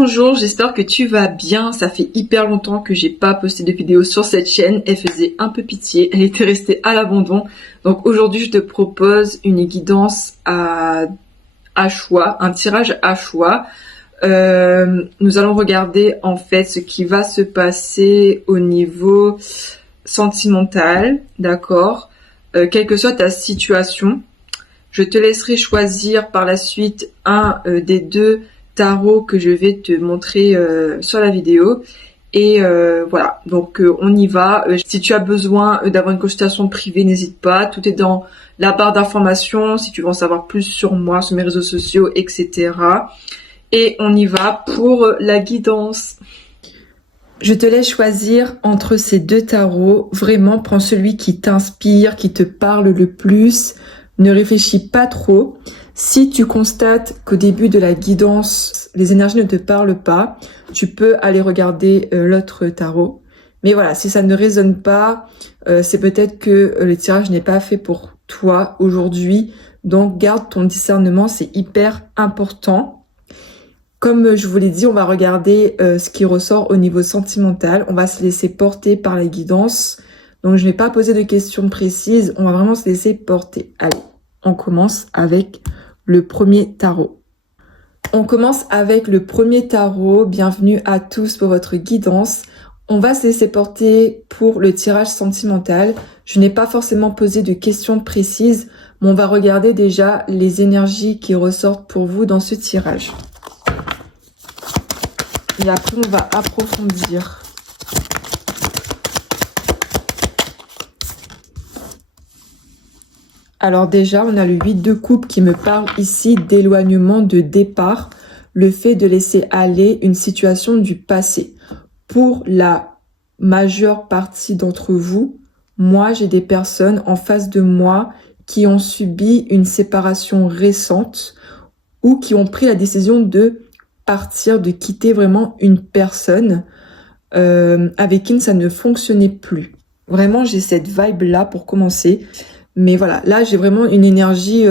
Bonjour, j'espère que tu vas bien. Ça fait hyper longtemps que j'ai pas posté de vidéo sur cette chaîne. Elle faisait un peu pitié, elle était restée à l'abandon. Donc aujourd'hui, je te propose une guidance à choix, un tirage à choix. Nous allons regarder en fait ce qui va se passer au niveau sentimental, d'accord? Quelle que soit ta situation, je te laisserai choisir par la suite un des deux tarots que je vais te montrer sur la vidéo. Et voilà, donc on y va. Si tu as besoin d'avoir une consultation privée, n'hésite pas. Tout est dans la barre d'informations, si tu veux en savoir plus sur moi, sur mes réseaux sociaux, etc. Et on y va pour la guidance. Je te laisse choisir entre ces deux tarots. Vraiment, prends celui qui t'inspire, qui te parle le plus. Ne réfléchis pas trop. Si tu constates qu'au début de la guidance, les énergies ne te parlent pas, tu peux aller regarder l'autre tarot. Mais voilà, si ça ne résonne pas, c'est peut-être que le tirage n'est pas fait pour toi aujourd'hui. Donc garde ton discernement, c'est hyper important. Comme je vous l'ai dit, on va regarder ce qui ressort au niveau sentimental. On va se laisser porter par la guidance. Donc je ne vais pas poser de questions précises, on va vraiment se laisser porter. Allez, on commence avec le premier tarot. On commence avec le premier tarot. Bienvenue à tous pour votre guidance. On va se laisser porter pour le tirage sentimental. Je n'ai pas forcément posé de questions précises, mais on va regarder déjà les énergies qui ressortent pour vous dans ce tirage. Et après, on va approfondir. Alors déjà, on a le 8 de coupe qui me parle ici d'éloignement, de départ. Le fait de laisser aller une situation du passé. Pour la majeure partie d'entre vous, moi, j'ai des personnes en face de moi qui ont subi une séparation récente ou qui ont pris la décision de partir, de quitter vraiment une personne avec qui ça ne fonctionnait plus. Vraiment, j'ai cette vibe-là pour commencer. Mais voilà, là, j'ai vraiment une énergie...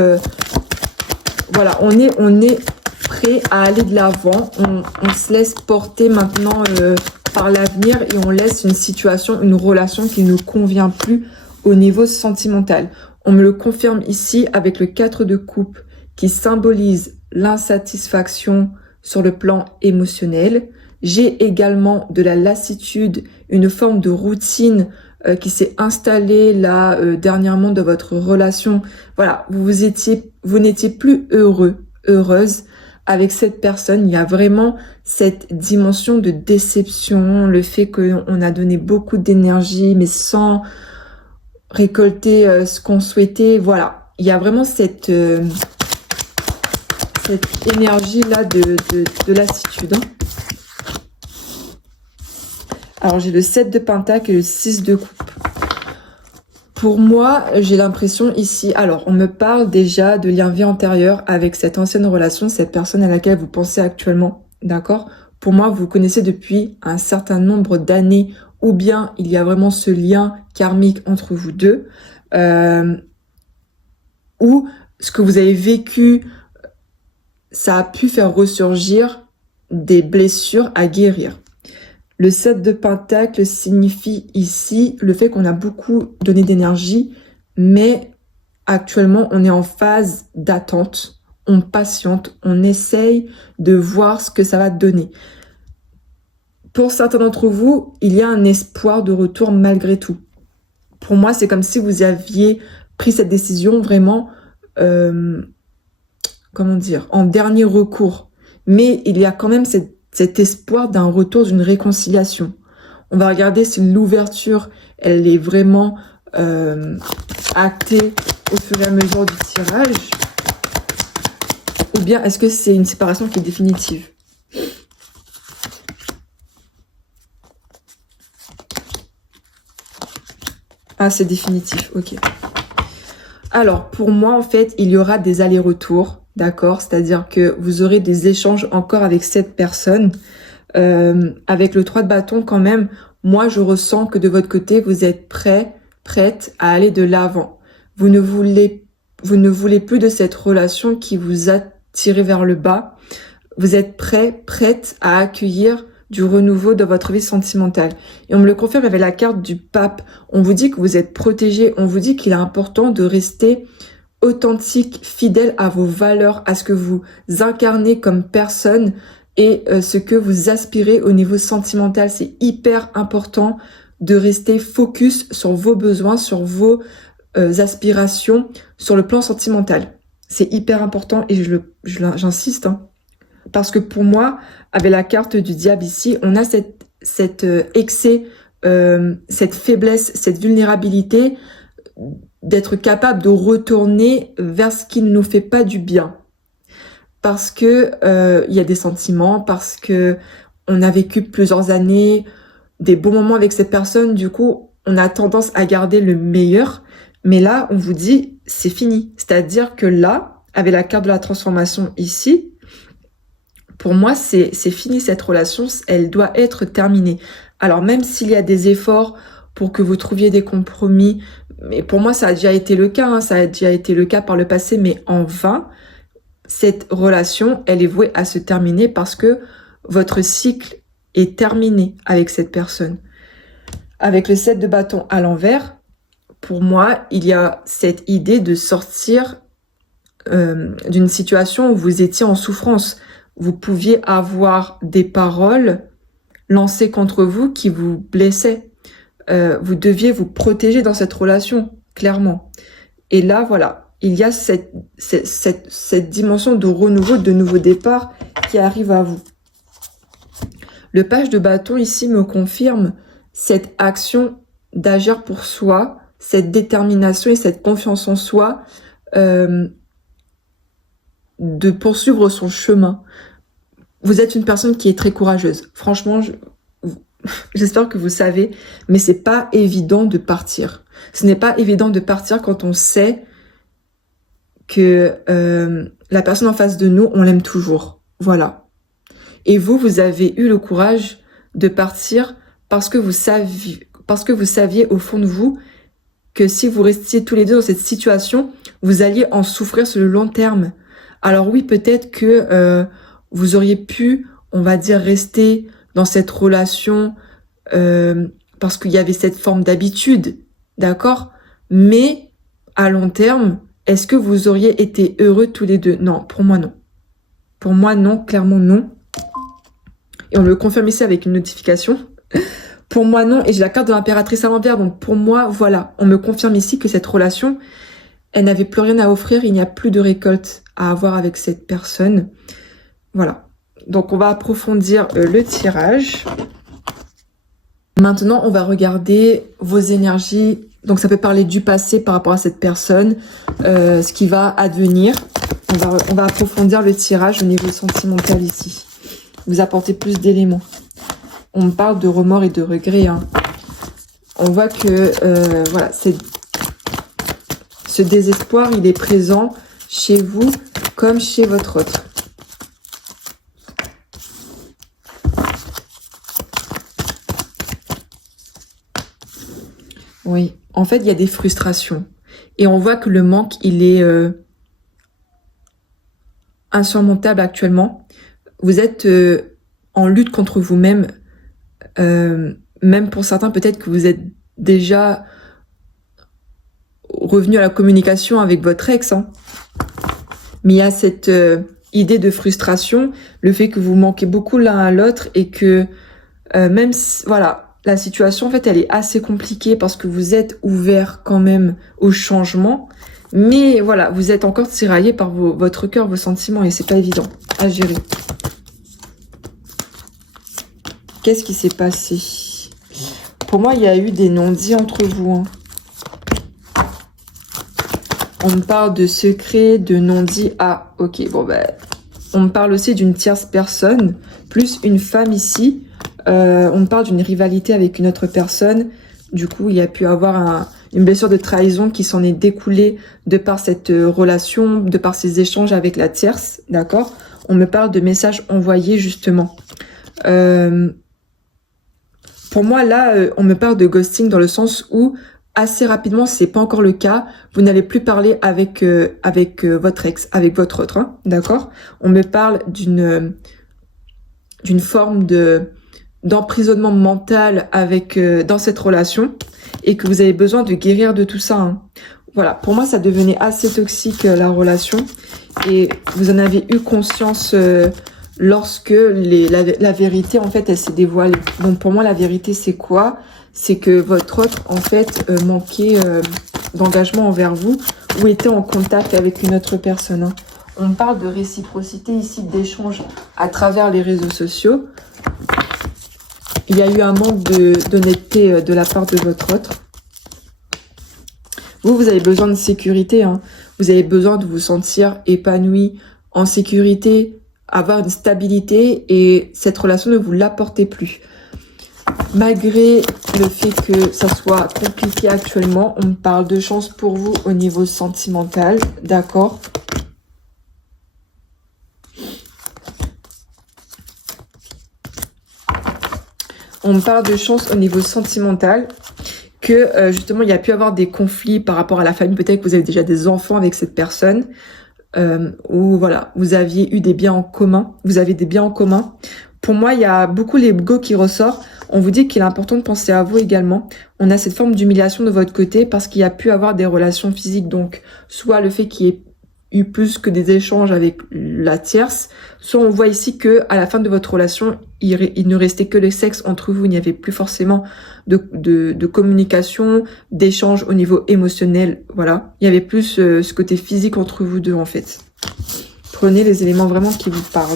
voilà, on est prêt à aller de l'avant. On se laisse porter maintenant par l'avenir et on laisse une situation, une relation qui ne convient plus au niveau sentimental. On me le confirme ici avec le 4 de coupe qui symbolise l'insatisfaction sur le plan émotionnel. J'ai également de la lassitude, une forme de routine qui s'est installée là dernièrement dans votre relation. Voilà, vous n'étiez plus heureuse avec cette personne. Il y a vraiment cette dimension de déception, le fait qu'on a donné beaucoup d'énergie mais sans récolter ce qu'on souhaitait. Voilà, il y a vraiment cette énergie là de lassitude. Alors j'ai le 7 de pentacle et le 6 de coupe. Pour moi, j'ai l'impression ici, alors on me parle déjà de lien vie antérieur avec cette ancienne relation, cette personne à laquelle vous pensez actuellement, d'accord? Pour moi, vous connaissez depuis un certain nombre d'années, ou bien il y a vraiment ce lien karmique entre vous deux, ou ce que vous avez vécu, ça a pu faire ressurgir des blessures à guérir. Le 7 de pentacle signifie ici le fait qu'on a beaucoup donné d'énergie, mais actuellement on est en phase d'attente, on patiente, on essaye de voir ce que ça va donner. Pour certains d'entre vous, il y a un espoir de retour malgré tout. Pour moi, c'est comme si vous aviez pris cette décision vraiment, comment dire, en dernier recours. Mais il y a quand même cet espoir d'un retour, d'une réconciliation. On va regarder si l'ouverture, elle est vraiment actée au fur et à mesure du tirage. Ou bien est-ce que c'est une séparation qui est définitive? Ah, c'est définitif, ok. Alors, pour moi, en fait, il y aura des allers-retours, d'accord? C'est-à-dire que vous aurez des échanges encore avec cette personne. Avec le 3 de bâton, quand même, moi, je ressens que de votre côté, vous êtes prête à aller de l'avant. Vous ne voulez plus de cette relation qui vous a tiré vers le bas. vous êtes prête à accueillir du renouveau dans votre vie sentimentale. Et on me le confirme avec la carte du pape. On vous dit que vous êtes protégé. On vous dit qu'il est important de rester authentique, fidèle à vos valeurs, à ce que vous incarnez comme personne et ce que vous aspirez au niveau sentimental. C'est hyper important de rester focus sur vos besoins, sur vos aspirations, sur le plan sentimental. C'est hyper important et j'insiste, hein. Parce que pour moi, avec la carte du diable ici, on a cet excès, cette faiblesse, cette vulnérabilité d'être capable de retourner vers ce qui ne nous fait pas du bien. Parce que il y a des sentiments, parce que on a vécu plusieurs années, des bons moments avec cette personne, du coup, on a tendance à garder le meilleur. Mais là, on vous dit, c'est fini. C'est-à-dire que là, avec la carte de la transformation ici, pour moi, c'est fini cette relation, elle doit être terminée. Alors même s'il y a des efforts pour que vous trouviez des compromis, mais pour moi ça a déjà été le cas, hein, ça a déjà été le cas par le passé, mais en vain, cette relation, elle est vouée à se terminer parce que votre cycle est terminé avec cette personne. Avec le 7 de bâton à l'envers, pour moi, il y a cette idée de sortir d'une situation où vous étiez en souffrance. Vous pouviez avoir des paroles lancées contre vous qui vous blessaient. Vous deviez vous protéger dans cette relation, clairement. Et là, voilà, il y a cette dimension de renouveau, de nouveau départ qui arrive à vous. Le page de bâton ici me confirme cette action d'agir pour soi, cette détermination et cette confiance en soi, de poursuivre son chemin. Vous êtes une personne qui est très courageuse. Franchement, j'espère que vous savez, mais c'est pas évident de partir. Ce n'est pas évident de partir quand on sait que la personne en face de nous, on l'aime toujours. Voilà. Et vous avez eu le courage de partir parce que vous saviez au fond de vous que si vous restiez tous les deux dans cette situation, vous alliez en souffrir sur le long terme. Alors oui, peut-être que vous auriez pu, on va dire, rester dans cette relation parce qu'il y avait cette forme d'habitude, d'accord? Mais à long terme, est-ce que vous auriez été heureux tous les deux? Non, pour moi non. Pour moi non, clairement non. Et on me le confirme ici avec une notification. Pour moi non, et j'ai la carte de l'impératrice à l'envers, donc pour moi, voilà, on me confirme ici que cette relation, elle n'avait plus rien à offrir, il n'y a plus de récolte à avoir avec cette personne. Voilà. Donc on va approfondir le tirage. Maintenant, on va regarder vos énergies. Donc ça peut parler du passé par rapport à cette personne, ce qui va advenir. On va approfondir le tirage au niveau sentimental ici. Vous apportez plus d'éléments. On me parle de remords et de regrets, hein. On voit que voilà, ce désespoir, il est présent chez vous comme chez votre autre. Oui, en fait, il y a des frustrations. Et on voit que le manque, il est insurmontable actuellement. Vous êtes en lutte contre vous-même. Même pour certains, peut-être que vous êtes déjà revenu à la communication avec votre ex, hein. Mais il y a cette idée de frustration, le fait que vous manquez beaucoup l'un à l'autre et que même si, voilà, la situation en fait elle est assez compliquée parce que vous êtes ouvert quand même au changement, mais voilà, vous êtes encore tiraillé par votre cœur, vos sentiments et c'est pas évident à gérer. Qu'est-ce qui s'est passé? Pour moi, il y a eu des non-dits entre vous, hein. On me parle de secrets, de non-dits. Ah, ok, bon ben, on me parle aussi d'une tierce personne, plus une femme ici. On me parle d'une rivalité avec une autre personne. Du coup, il y a pu avoir une blessure de trahison qui s'en est découlée de par cette relation, de par ces échanges avec la tierce, d'accord? On me parle de messages envoyés, justement. Pour moi, là, on me parle de ghosting dans le sens où assez rapidement, c'est pas encore le cas, vous n'allez plus parler avec votre ex, avec votre autre, hein, d'accord? On me parle d'une forme d'emprisonnement mental avec dans cette relation et que vous avez besoin de guérir de tout ça, hein. Voilà, pour moi, ça devenait assez toxique la relation et vous en avez eu conscience lorsque la vérité, en fait, elle s'est dévoilée. Donc, pour moi, la vérité, c'est quoi? C'est que votre autre, en fait, manquait d'engagement envers vous ou était en contact avec une autre personne, hein. On parle de réciprocité ici, d'échange à travers les réseaux sociaux. Il y a eu un manque d'honnêteté de la part de votre autre. Vous avez besoin de sécurité, hein. Vous avez besoin de vous sentir épanoui, en sécurité, avoir une stabilité et cette relation ne vous l'apportez plus. Malgré le fait que ça soit compliqué actuellement, on parle de chance pour vous au niveau sentimental, d'accord? On me parle de chance au niveau sentimental, que justement il y a pu avoir des conflits par rapport à la famille, peut-être que vous avez déjà des enfants avec cette personne, ou voilà, vous aviez eu des biens en commun, vous avez des biens en commun. Pour moi, il y a beaucoup l'ego qui ressort. On vous dit qu'il est important de penser à vous également. On a cette forme d'humiliation de votre côté parce qu'il y a pu avoir des relations physiques, donc soit le fait qu'il y ait eu plus que des échanges avec la tierce, soit on voit ici que à la fin de votre relation, il ne restait que le sexe entre vous, il n'y avait plus forcément de communication, d'échange au niveau émotionnel, voilà. Il y avait plus ce côté physique entre vous deux en fait. Prenez les éléments vraiment qui vous parlent.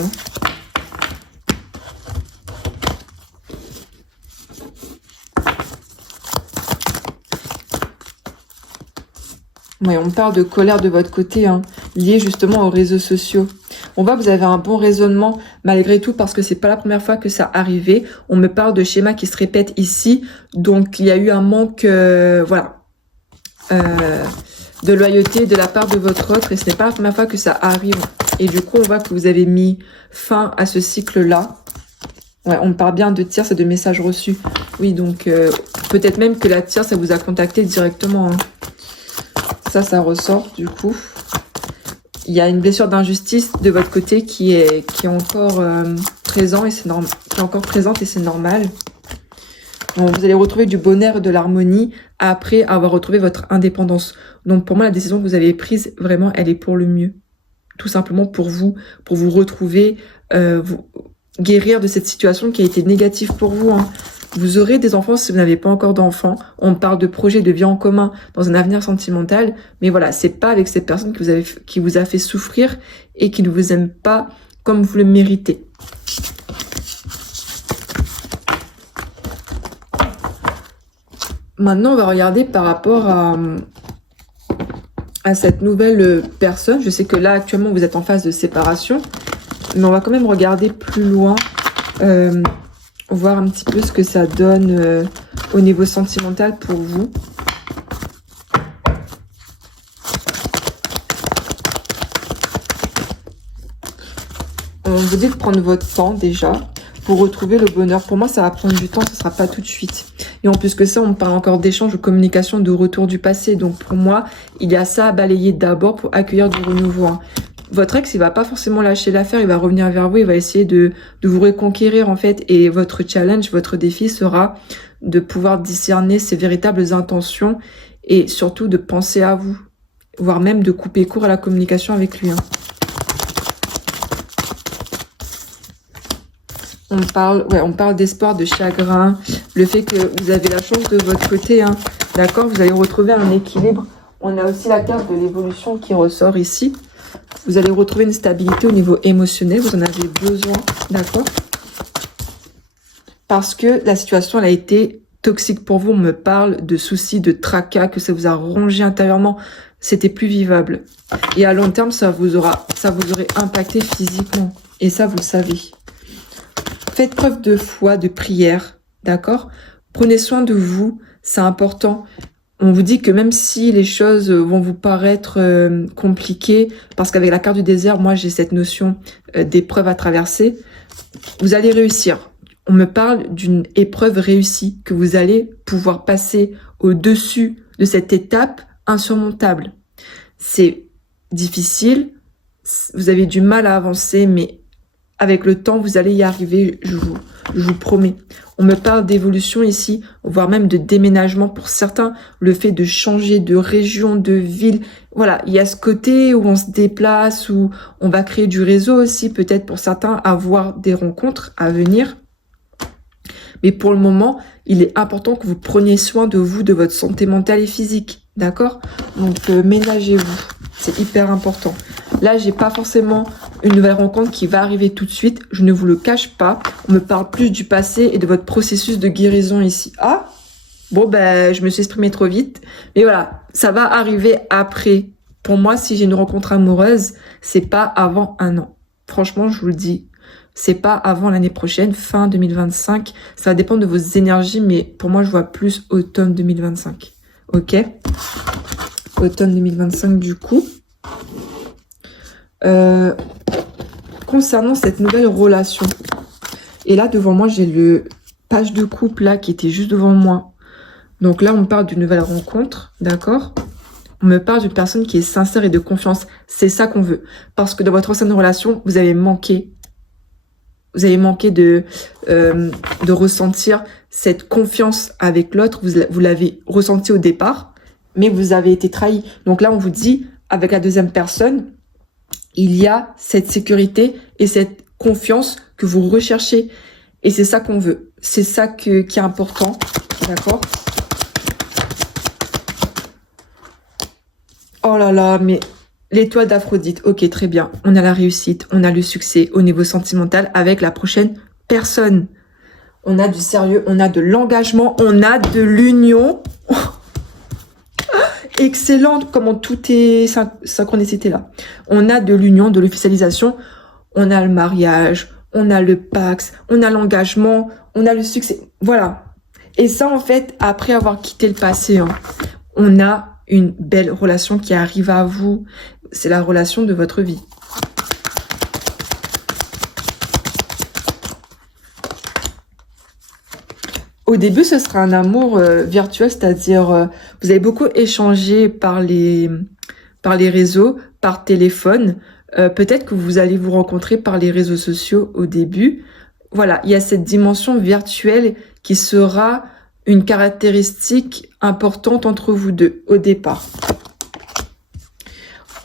Ouais, on parle de colère de votre côté, hein, liée justement aux réseaux sociaux. On voit que vous avez un bon raisonnement malgré tout parce que c'est pas la première fois que ça arrivait. On me parle de schémas qui se répètent ici, donc il y a eu un manque, voilà, de loyauté de la part de votre autre et ce n'est pas la première fois que ça arrive. Et du coup, on voit que vous avez mis fin à ce cycle-là. Ouais, on me parle bien de tierce et de messages reçus. Oui, donc peut-être même que la tierce, elle vous a contacté directement, hein. Ça ressort du coup. Il y a une blessure d'injustice de votre côté qui est encore présent et c'est normal, qui est encore présente et c'est normal. Donc, vous allez retrouver du bonheur et de l'harmonie après avoir retrouvé votre indépendance. Donc pour moi, la décision que vous avez prise, vraiment, elle est pour le mieux. Tout simplement pour vous retrouver, vous guérir de cette situation qui a été négative pour vous, hein. Vous aurez des enfants si vous n'avez pas encore d'enfants. On parle de projet de vie en commun dans un avenir sentimental. Mais voilà, c'est pas avec cette personne qui vous a fait souffrir et qui ne vous aime pas comme vous le méritez. Maintenant, on va regarder par rapport à cette nouvelle personne. Je sais que là, actuellement, vous êtes en phase de séparation. Mais on va quand même regarder plus loin. Voir un petit peu ce que ça donne au niveau sentimental pour vous. On vous dit de prendre votre temps déjà pour retrouver le bonheur. Pour moi, ça va prendre du temps, ce ne sera pas tout de suite. Et en plus que ça, on me parle encore d'échange, de communication, de retour du passé. Donc pour moi, il y a ça à balayer d'abord pour accueillir du renouveau, hein. Votre ex, il va pas forcément lâcher l'affaire, il va revenir vers vous, il va essayer de vous reconquérir en fait. Et votre challenge, votre défi sera de pouvoir discerner ses véritables intentions et surtout de penser à vous, voire même de couper court à la communication avec lui, hein. On parle d'espoir, de chagrin, le fait que vous avez la chance de votre côté, hein. D'accord, vous allez retrouver un équilibre. On a aussi la carte de l'évolution qui ressort ici. Vous allez retrouver une stabilité au niveau émotionnel, vous en avez besoin, d'accord? Parce que la situation, elle a été toxique pour vous. On me parle de soucis, de tracas, que ça vous a rongé intérieurement. C'était plus vivable. Et à long terme, ça vous aurait impacté physiquement. Et ça, vous le savez. Faites preuve de foi, de prière, d'accord? Prenez soin de vous, c'est important. On vous dit que même si les choses vont vous paraître compliquées, parce qu'avec la carte du désert, moi j'ai cette notion d'épreuve à traverser, vous allez réussir. On me parle d'une épreuve réussie, que vous allez pouvoir passer au-dessus de cette étape insurmontable. C'est difficile, vous avez du mal à avancer, mais avec le temps, vous allez y arriver, je vous promets. On me parle d'évolution ici, voire même de déménagement pour certains. Le fait de changer de région, de ville. Voilà, il y a ce côté où on se déplace, où on va créer du réseau aussi, peut-être pour certains, avoir des rencontres à venir. Mais pour le moment, il est important que vous preniez soin de vous, de votre santé mentale et physique. D'accord? Donc, ménagez-vous. C'est hyper important. Là, j'ai pas forcément une nouvelle rencontre qui va arriver tout de suite. Je ne vous le cache pas. On me parle plus du passé et de votre processus de guérison ici. Ah, bon, ben, je me suis exprimée trop vite. Mais voilà, ça va arriver après. Pour moi, si j'ai une rencontre amoureuse, c'est pas avant 1 an. Franchement, je vous le dis. C'est pas avant l'année prochaine, fin 2025. Ça va dépendre de vos énergies, mais pour moi, je vois plus automne 2025. Ok? Automne 2025 du coup. Concernant cette nouvelle relation. Et là, devant moi, j'ai le page de couple là qui était juste devant moi. Donc là, on me parle d'une nouvelle rencontre, d'accord? On me parle d'une personne qui est sincère et de confiance. C'est ça qu'on veut. Parce que dans votre ancienne relation, vous avez manqué. Vous avez manqué de ressentir cette confiance avec l'autre. Vous l'avez ressenti au départ, mais vous avez été trahi. Donc là, on vous dit, avec la deuxième personne, il y a cette sécurité et cette confiance que vous recherchez. Et c'est ça qu'on veut. C'est ça qui est important. D'accord? Oh là là, mais l'étoile d'Aphrodite. Ok, très bien. On a la réussite, on a le succès au niveau sentimental avec la prochaine personne. On a du sérieux, on a de l'engagement, on a de l'union. Excellent, comment tout est synchronicité là. On a de l'union, de l'officialisation, on a le mariage, on a le Pax, on a l'engagement, on a le succès. Voilà. Et ça, en fait, après avoir quitté le passé, hein, on a une belle relation qui arrive à vous. C'est la relation de votre vie. Au début, ce sera un amour virtuel, c'est-à-dire vous avez beaucoup échangé par les réseaux, par téléphone. Peut-être que vous allez vous rencontrer par les réseaux sociaux au début. Voilà, il y a cette dimension virtuelle qui sera une caractéristique importante entre vous deux au départ.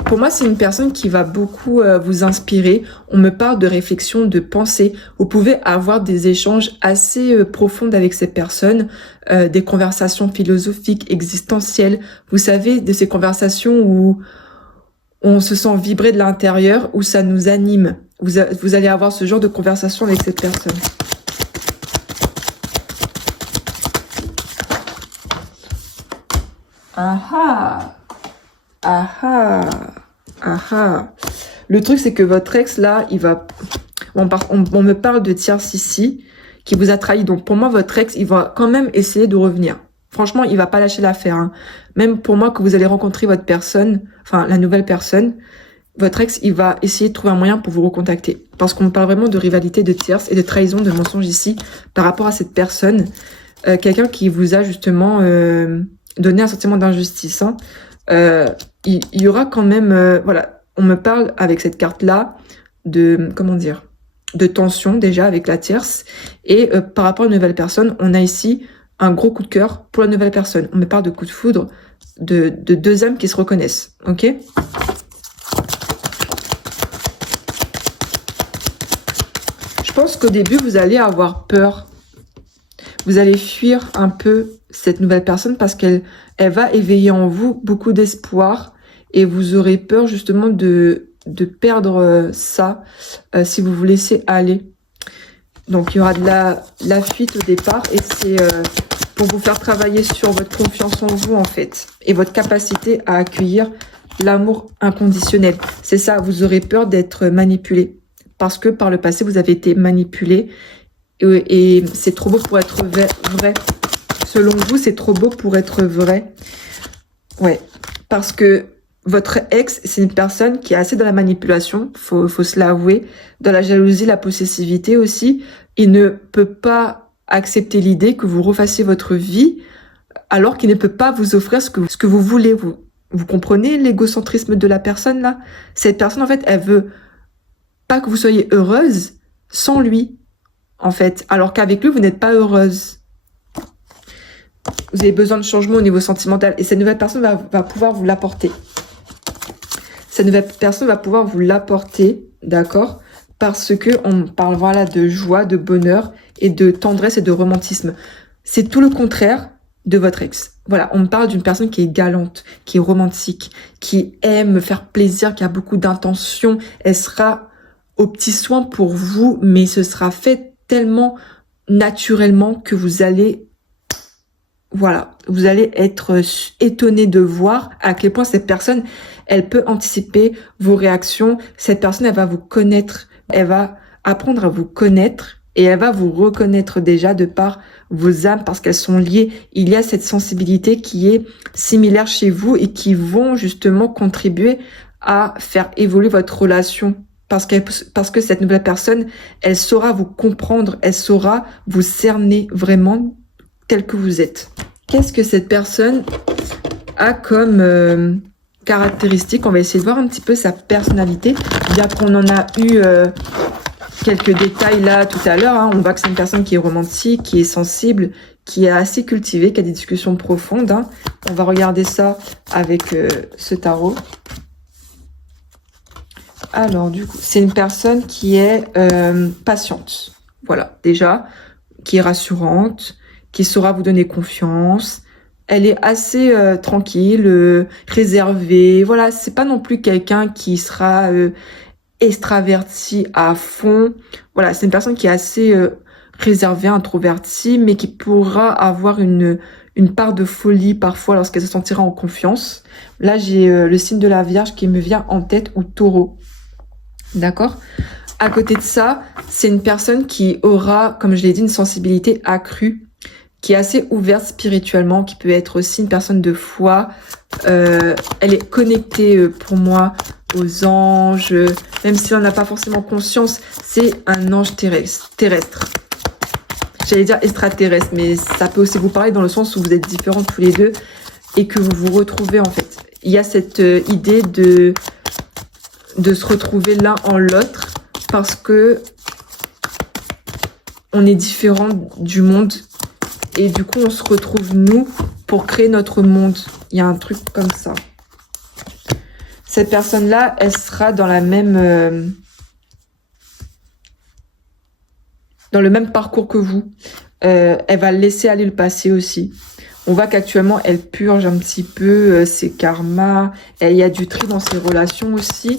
Pour moi, c'est une personne qui va beaucoup vous inspirer. On me parle de réflexion, de pensée. Vous pouvez avoir des échanges assez profonds avec ces personnes, des conversations philosophiques, existentielles. Vous savez, de ces conversations où on se sent vibrer de l'intérieur, où ça nous anime. Vous allez avoir ce genre de conversation avec cette personne. Ah ah! Ah ah, ah ah. Le truc, c'est que votre ex, là, il va... On me parle de tierce ici, qui vous a trahi. Donc, pour moi, votre ex, il va quand même essayer de revenir. Franchement, il va pas lâcher l'affaire. Hein. Même pour moi, que vous allez rencontrer votre personne, enfin, la nouvelle personne, votre ex, il va essayer de trouver un moyen pour vous recontacter. Parce qu'on me parle vraiment de rivalité, de tierce et de trahison, de mensonge ici, par rapport à cette personne. Quelqu'un qui vous a justement donné un sentiment d'injustice, hein. Il y aura quand même, voilà, on me parle avec cette carte-là de, comment dire, de tension déjà avec la tierce. Et par rapport à une nouvelle personne, on a ici un gros coup de cœur pour la nouvelle personne. On me parle de coup de foudre de deux âmes qui se reconnaissent, ok? Je pense qu'au début, vous allez avoir peur. Vous allez fuir un peu cette nouvelle personne parce qu'elle va éveiller en vous beaucoup d'espoir et vous aurez peur justement de perdre ça si vous vous laissez aller. Donc il y aura de la fuite au départ et c'est pour vous faire travailler sur votre confiance en vous en fait et votre capacité à accueillir l'amour inconditionnel. C'est ça, vous aurez peur d'être manipulé parce que par le passé vous avez été manipulé et c'est trop beau pour être vrai. Selon vous, c'est trop beau pour être vrai. Ouais, parce que votre ex, c'est une personne qui est assez dans la manipulation, faut se l'avouer, dans la jalousie, la possessivité aussi. Il ne peut pas accepter l'idée que vous refassiez votre vie alors qu'il ne peut pas vous offrir ce que vous voulez. Vous comprenez l'égocentrisme de la personne là? Cette personne, en fait, elle veut pas que vous soyez heureuse sans lui, en fait. Alors qu'avec lui, vous n'êtes pas heureuse. Vous avez besoin de changement au niveau sentimental. Et cette nouvelle personne va pouvoir vous l'apporter. Cette nouvelle personne va pouvoir vous l'apporter, d'accord? Parce que on parle, voilà, de joie, de bonheur et de tendresse et de romantisme. C'est tout le contraire de votre ex. Voilà, on me parle d'une personne qui est galante, qui est romantique, qui aime faire plaisir, qui a beaucoup d'intentions. Elle sera aux petits soins pour vous, mais ce sera fait tellement naturellement que vous allez, voilà, vous allez être étonné de voir à quel point cette personne, elle peut anticiper vos réactions. Cette personne, elle va vous connaître, elle va apprendre à vous connaître et elle va vous reconnaître déjà de par vos âmes parce qu'elles sont liées. Il y a cette sensibilité qui est similaire chez vous et qui vont justement contribuer à faire évoluer votre relation. Parce que cette nouvelle personne, elle saura vous comprendre, elle saura vous cerner vraiment tel que vous êtes. Qu'est-ce que cette personne a comme caractéristique? On va essayer de voir un petit peu sa personnalité. Bien qu'on en a eu quelques détails là tout à l'heure, hein, on voit que c'est une personne qui est romantique, qui est sensible, qui est assez cultivée, qui a des discussions profondes. Hein. On va regarder ça avec ce tarot. Alors du coup, c'est une personne qui est patiente. Voilà, déjà, qui est rassurante, qui saura vous donner confiance. Elle est assez tranquille, réservée. Voilà, c'est pas non plus quelqu'un qui sera extraverti à fond. Voilà, c'est une personne qui est assez réservée, introvertie, mais qui pourra avoir une part de folie parfois lorsqu'elle se sentira en confiance. Là, j'ai le signe de la Vierge qui me vient en tête, ou Taureau. D'accord? À côté de ça, c'est une personne qui aura, comme je l'ai dit, une sensibilité accrue, qui est assez ouverte spirituellement, qui peut être aussi une personne de foi. Elle est connectée pour moi aux anges, même si on n'a pas forcément conscience, c'est un ange terrestre. J'allais dire extraterrestre, mais ça peut aussi vous parler dans le sens où vous êtes différents tous les deux et que vous vous retrouvez en fait. Il y a cette idée de se retrouver l'un en l'autre parce que on est différents du monde et du coup on se retrouve nous pour créer notre monde. Il y a un truc comme ça. Cette personne-là, elle sera dans la même dans le même parcours que vous. Elle va laisser aller le passé aussi. On voit qu'actuellement, elle purge un petit peu ses karmas. Et il y a du tri dans ses relations aussi.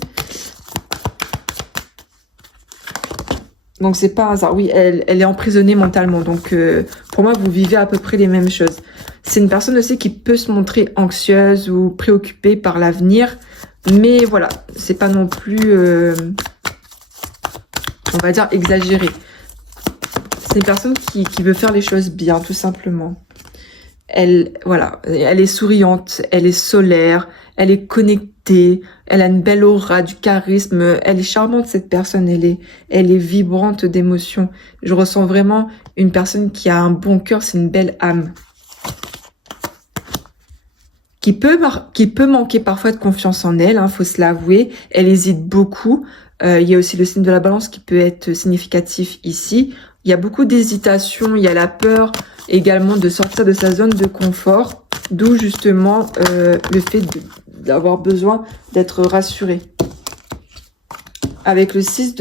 Donc, c'est pas un hasard. Oui, elle est emprisonnée mentalement. Donc, pour moi, vous vivez à peu près les mêmes choses. C'est une personne aussi qui peut se montrer anxieuse ou préoccupée par l'avenir. Mais voilà, c'est pas non plus, on va dire, exagéré. C'est une personne qui veut faire les choses bien, tout simplement. Voilà, elle est souriante, elle est solaire, elle est connectée, elle a une belle aura, du charisme, elle est charmante cette personne, elle est vibrante d'émotions. Je ressens vraiment une personne qui a un bon cœur, c'est une belle âme. Qui peut manquer parfois de confiance en elle, hein, faut se l'avouer. Elle hésite beaucoup. Il y a aussi le signe de la Balance qui peut être significatif ici. Il y a beaucoup d'hésitation, il y a la peur également de sortir de sa zone de confort, d'où justement le fait d'avoir besoin d'être rassuré. Avec le 6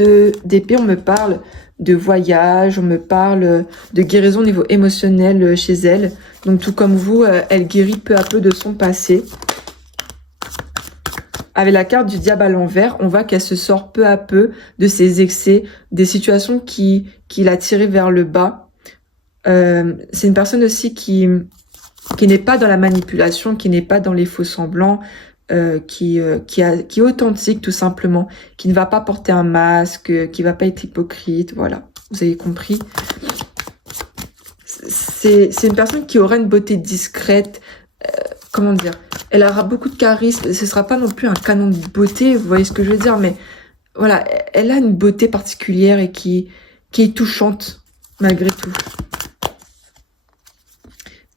d'épée, on me parle de voyage, on me parle de guérison au niveau émotionnel chez elle. Donc tout comme vous, elle guérit peu à peu de son passé. Avec la carte du diable à l'envers, on voit qu'elle se sort peu à peu de ses excès, des situations qui l'a tirée vers le bas. C'est une personne aussi qui n'est pas dans la manipulation, qui n'est pas dans les faux semblants, qui est authentique tout simplement, qui ne va pas porter un masque, qui va pas être hypocrite, voilà, vous avez compris. C'est une personne qui aura une beauté discrète, comment dire, elle aura beaucoup de charisme, ce sera pas non plus un canon de beauté, vous voyez ce que je veux dire, mais voilà, elle a une beauté particulière et qui est touchante malgré tout.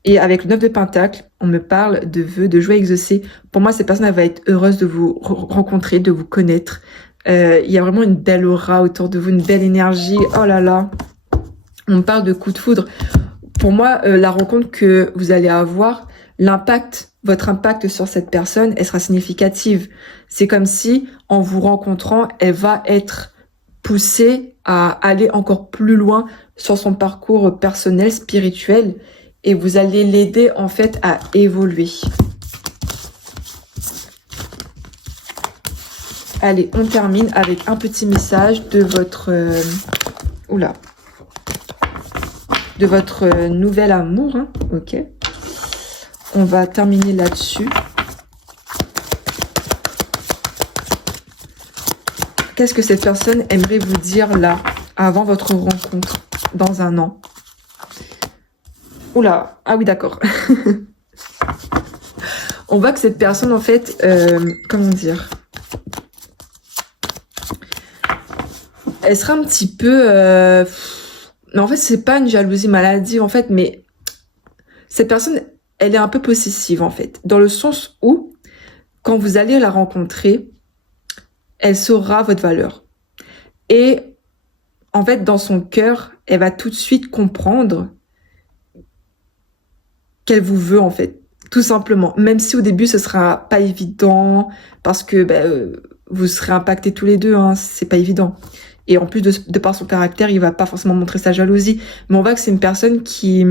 Et avec le 9 de Pentacle, on me parle de vœux, de joie exaucée. Pour moi, cette personne, elle va être heureuse de vous rencontrer, de vous connaître. Il y a vraiment une belle aura autour de vous, une belle énergie. Oh là là. On me parle de coup de foudre. Pour moi, la rencontre que vous allez avoir, votre impact sur cette personne, elle sera significative. C'est comme si, en vous rencontrant, elle va être poussée à aller encore plus loin sur son parcours personnel, spirituel, et vous allez l'aider en fait à évoluer. Allez, on termine avec un petit message de votre de votre nouvel amour, hein. Ok. On va terminer là-dessus. Qu'est-ce que cette personne aimerait vous dire là, avant votre rencontre, dans un an? Oula, ah oui, d'accord. On voit que cette personne, en fait, comment dire, elle sera un petit peu... mais en fait, c'est pas une jalousie maladive, en fait, mais cette personne, elle est un peu possessive, en fait, dans le sens où, quand vous allez la rencontrer, elle saura votre valeur. Et, en fait, dans son cœur, elle va tout de suite comprendre qu'elle vous veut, en fait, tout simplement. Même si au début, ce sera pas évident, parce que vous serez impactés tous les deux, hein, c'est pas évident. Et en plus, de par son caractère, il va pas forcément montrer sa jalousie. Mais on voit que c'est une personne qui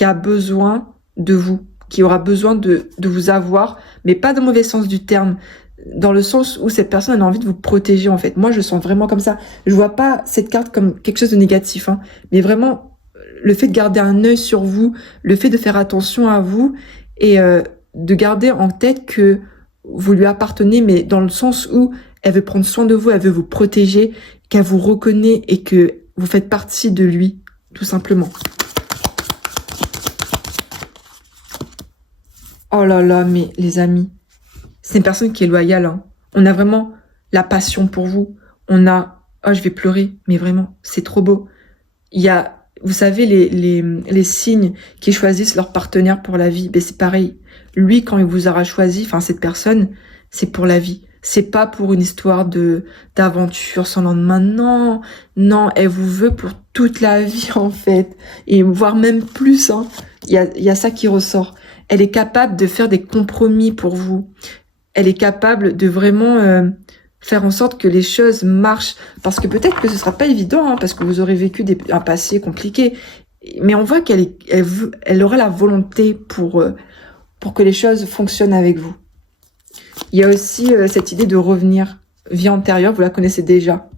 a besoin de vous, qui aura besoin de vous avoir, mais pas dans le mauvais sens du terme, dans le sens où cette personne a envie de vous protéger, en fait. Moi, je sens vraiment comme ça. Je vois pas cette carte comme quelque chose de négatif, hein, mais vraiment, le fait de garder un œil sur vous, le fait de faire attention à vous, et de garder en tête que vous lui appartenez, mais dans le sens où elle veut prendre soin de vous, elle veut vous protéger, qu'elle vous reconnaît et que vous faites partie de lui, tout simplement. Oh là là, mais les amis, c'est une personne qui est loyale, hein. On a vraiment la passion pour vous. On a... Oh, je vais pleurer, mais vraiment, c'est trop beau. Il y a... Vous savez, les signes qui choisissent leur partenaire pour la vie, ben c'est pareil. Lui, quand il vous aura choisi, enfin cette personne, c'est pour la vie. C'est pas pour une histoire d'aventure sans lendemain. Non, non, elle vous veut pour toute la vie en fait. Et voire même plus, hein. Il y a ça qui ressort. Elle est capable de faire des compromis pour vous. Elle est capable de vraiment... faire en sorte que les choses marchent. Parce que peut-être que ce sera pas évident, hein, parce que vous aurez vécu un passé compliqué. Mais on voit elle aura la volonté pour que les choses fonctionnent avec vous. Il y a aussi cette idée de revenir. Vie antérieure, vous la connaissez déjà.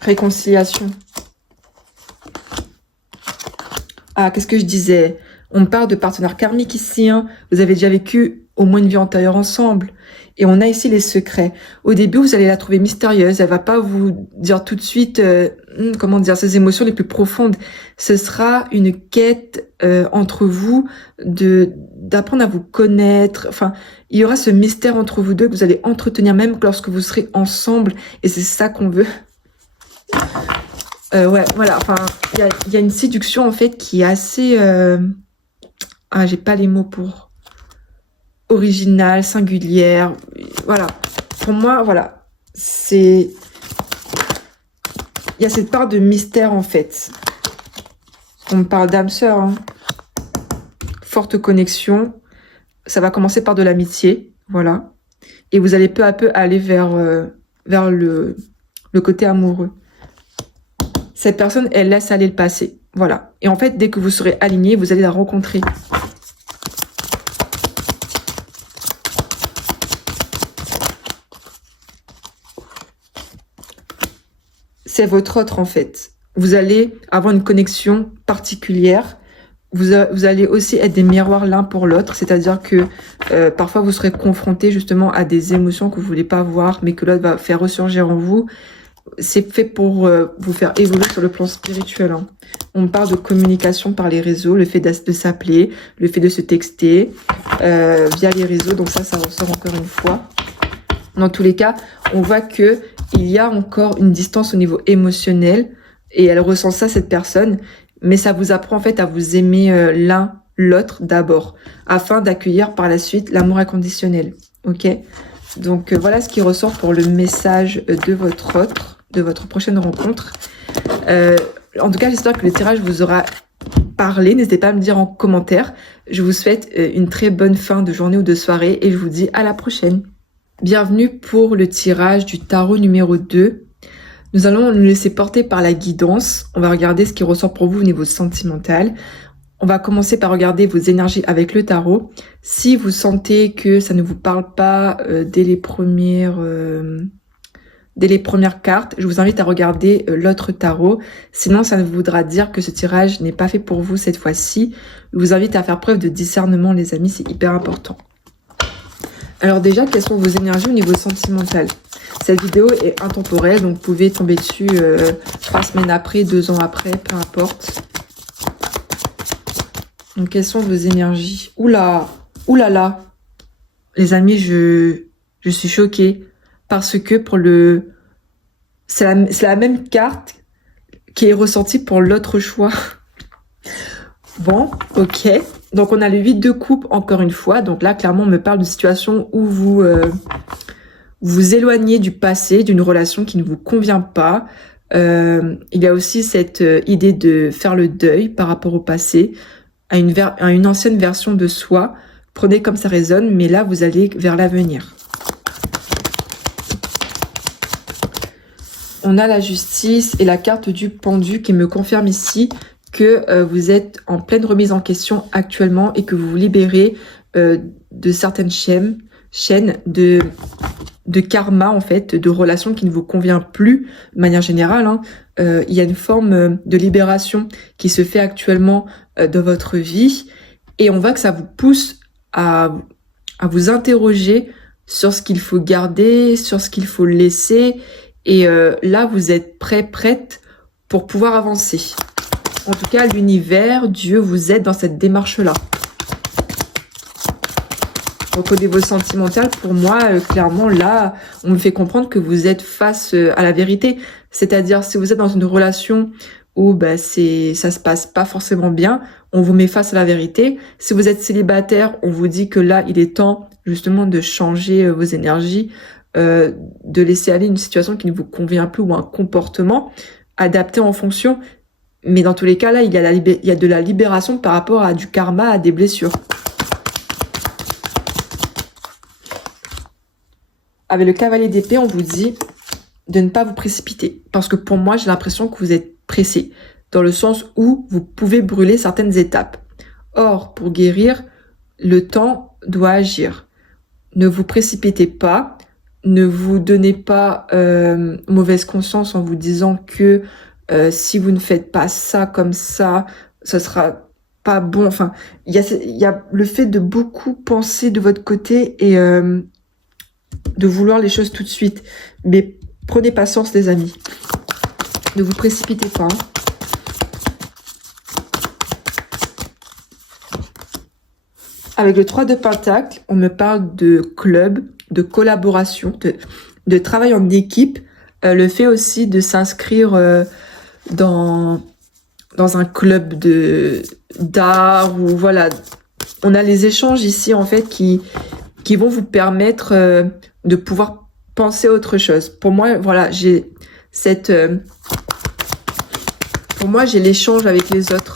Réconciliation. Ah, qu'est-ce que je disais? On parle de partenaire karmique ici, hein. Vous avez déjà vécu au moins une vie antérieure ensemble. Et on a ici les secrets. Au début, vous allez la trouver mystérieuse. Elle va pas vous dire tout de suite, comment dire, ses émotions les plus profondes. Ce sera une quête entre vous d'apprendre à vous connaître. Enfin, il y aura ce mystère entre vous deux que vous allez entretenir même lorsque vous serez ensemble. Et c'est ça qu'on veut. Ouais, voilà. Enfin, il y a une séduction en fait qui est assez... Ah, j'ai pas les mots pour... Originale, singulière, voilà. Pour moi, voilà, c'est... Il y a cette part de mystère, en fait. On me parle d'âme sœur, hein. Forte connexion. Ça va commencer par de l'amitié, voilà. Et vous allez peu à peu aller vers le côté amoureux. Cette personne, elle laisse aller le passé, voilà. Et en fait, dès que vous serez aligné, vous allez la rencontrer. C'est votre autre en fait. Vous allez avoir une connexion particulière. Vous allez aussi être des miroirs l'un pour l'autre. C'est-à-dire que parfois vous serez confrontés justement à des émotions que vous voulez pas voir, mais que l'autre va faire ressurgir en vous. C'est fait pour vous faire évoluer sur le plan spirituel, hein. On parle de communication par les réseaux, le fait de s'appeler, le fait de se texter via les réseaux. Donc ça ressort encore une fois. Dans tous les cas, on voit que il y a encore une distance au niveau émotionnel et elle ressent ça, cette personne. mais ça vous apprend en fait à vous aimer l'un l'autre d'abord, afin d'accueillir par la suite l'amour inconditionnel. Ok? Donc voilà ce qui ressort pour le message de votre prochaine rencontre. En tout cas, j'espère que le tirage vous aura parlé. N'hésitez pas à me dire en commentaire. Je vous souhaite une très bonne fin de journée ou de soirée et je vous dis à la prochaine. Bienvenue pour le tirage du tarot numéro 2. Nous allons nous laisser porter par la guidance. On va regarder ce qui ressort pour vous au niveau sentimental. On va commencer par regarder vos énergies avec le tarot. Si vous sentez que ça ne vous parle pas dès les premières cartes, je vous invite à regarder l'autre tarot. Sinon, ça voudra dire que ce tirage n'est pas fait pour vous cette fois-ci. Je vous invite à faire preuve de discernement, les amis, c'est hyper important. Alors déjà, quelles sont vos énergies au niveau sentimental? Cette vidéo est intemporelle, donc vous pouvez tomber dessus 3 semaines après, 2 ans après, peu importe. Donc, quelles sont vos énergies? Oula, oulala. Les amis, je suis choquée. Parce que pour le... C'est la même carte qui est ressortie pour l'autre choix. Bon, ok. Donc, on a le 8 de coupe encore une fois. Donc là, clairement, on me parle d'une situation où vous vous éloignez du passé, d'une relation qui ne vous convient pas. Il y a aussi cette idée de faire le deuil par rapport au passé, à une ancienne version de soi. Prenez comme ça résonne, mais là, vous allez vers l'avenir. On a la justice et la carte du pendu qui me confirme ici que vous êtes en pleine remise en question actuellement et que vous vous libérez de certaines chaînes de karma, en fait, de relations qui ne vous convient plus de manière générale. Il y a une forme de libération qui se fait actuellement dans votre vie et on voit que ça vous pousse à vous interroger sur ce qu'il faut garder, sur ce qu'il faut laisser. Et là, vous êtes prête pour pouvoir avancer. En tout cas, l'univers, Dieu, vous aide dans cette démarche-là. Donc, au niveau sentimental, pour moi, clairement, là, on me fait comprendre que vous êtes face à la vérité. C'est-à-dire, si vous êtes dans une relation où ça se passe pas forcément bien, on vous met face à la vérité. Si vous êtes célibataire, on vous dit que là, il est temps justement de changer vos énergies, de laisser aller une situation qui ne vous convient plus ou un comportement adapté en fonction. Mais dans tous les cas, là, il y a de la libération par rapport à du karma, à des blessures. Avec le cavalier d'épée, on vous dit de ne pas vous précipiter. Parce que pour moi, j'ai l'impression que vous êtes pressé. Dans le sens où vous pouvez brûler certaines étapes. Or, pour guérir, le temps doit agir. Ne vous précipitez pas. Ne vous donnez pas mauvaise conscience en vous disant que si vous ne faites pas ça comme ça, ce sera pas bon. Enfin, il y a le fait de beaucoup penser de votre côté et de vouloir les choses tout de suite. Mais prenez patience, les amis. Ne vous précipitez pas. Avec le 3 de Pentacle, on me parle de club, de collaboration, de travail en équipe. Le fait aussi de s'inscrire dans un club d'art ou voilà. On a les échanges ici en fait qui vont vous permettre de pouvoir penser à autre chose. Pour moi, voilà, j'ai pour moi, j'ai l'échange avec les autres.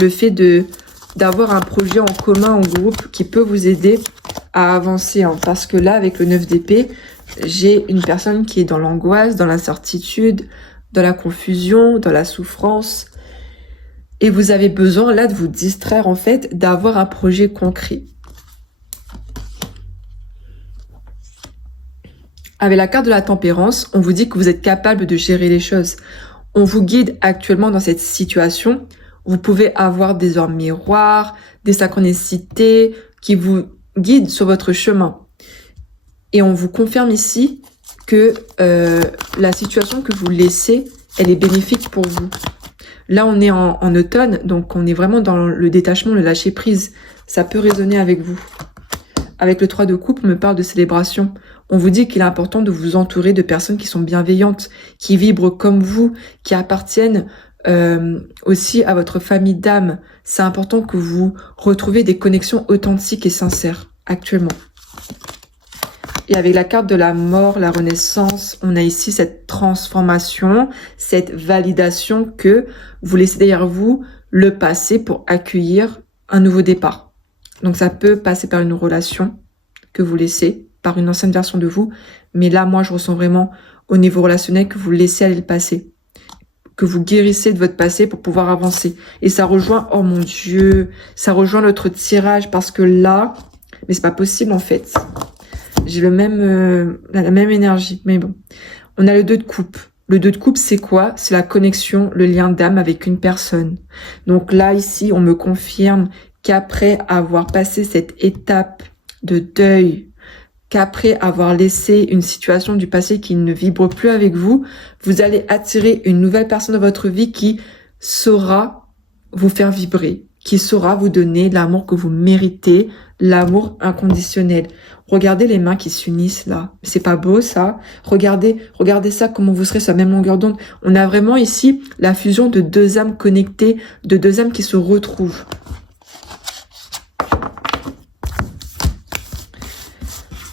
Le fait d'avoir un projet en commun, en groupe, qui peut vous aider à avancer. Parce que là, avec le 9 d'épée, j'ai une personne qui est dans l'angoisse, dans l'incertitude, dans la confusion, dans la souffrance. Et vous avez besoin, là, de vous distraire, en fait, d'avoir un projet concret. Avec la carte de la tempérance, on vous dit que vous êtes capable de gérer les choses. On vous guide actuellement dans cette situation. Vous pouvez avoir des ordres miroirs, des synchronicités qui vous guident sur votre chemin. Et on vous confirme ici que la situation que vous laissez, elle est bénéfique pour vous. Là, on est en automne, donc on est vraiment dans le détachement, le lâcher prise. Ça peut résonner avec vous. Avec le 3 de coupe, on me parle de célébration. On vous dit qu'il est important de vous entourer de personnes qui sont bienveillantes, qui vibrent comme vous, qui appartiennent aussi à votre famille d'âme. C'est important que vous retrouviez des connexions authentiques et sincères actuellement. Et avec la carte de la mort, la renaissance, on a ici cette transformation, cette validation que vous laissez derrière vous le passé pour accueillir un nouveau départ. Donc ça peut passer par une relation que vous laissez, par une ancienne version de vous. Mais là, moi, je ressens vraiment au niveau relationnel que vous laissez aller le passé. Que vous guérissez de votre passé pour pouvoir avancer. Et ça rejoint, oh mon Dieu, ça rejoint notre tirage parce que là, mais c'est pas possible en fait. J'ai la même énergie, mais bon. On a le 2 de coupe. Le 2 de coupe, c'est quoi? C'est la connexion, le lien d'âme avec une personne. Donc là, ici, on me confirme qu'après avoir passé cette étape de deuil, qu'après avoir laissé une situation du passé qui ne vibre plus avec vous, vous allez attirer une nouvelle personne dans votre vie qui saura vous faire vibrer, qui saura vous donner l'amour que vous méritez, l'amour inconditionnel. Regardez les mains qui s'unissent là. C'est pas beau ça? Regardez ça, comment vous serez sur la même longueur d'onde. On a vraiment ici la fusion de 2 âmes connectées, de 2 âmes qui se retrouvent.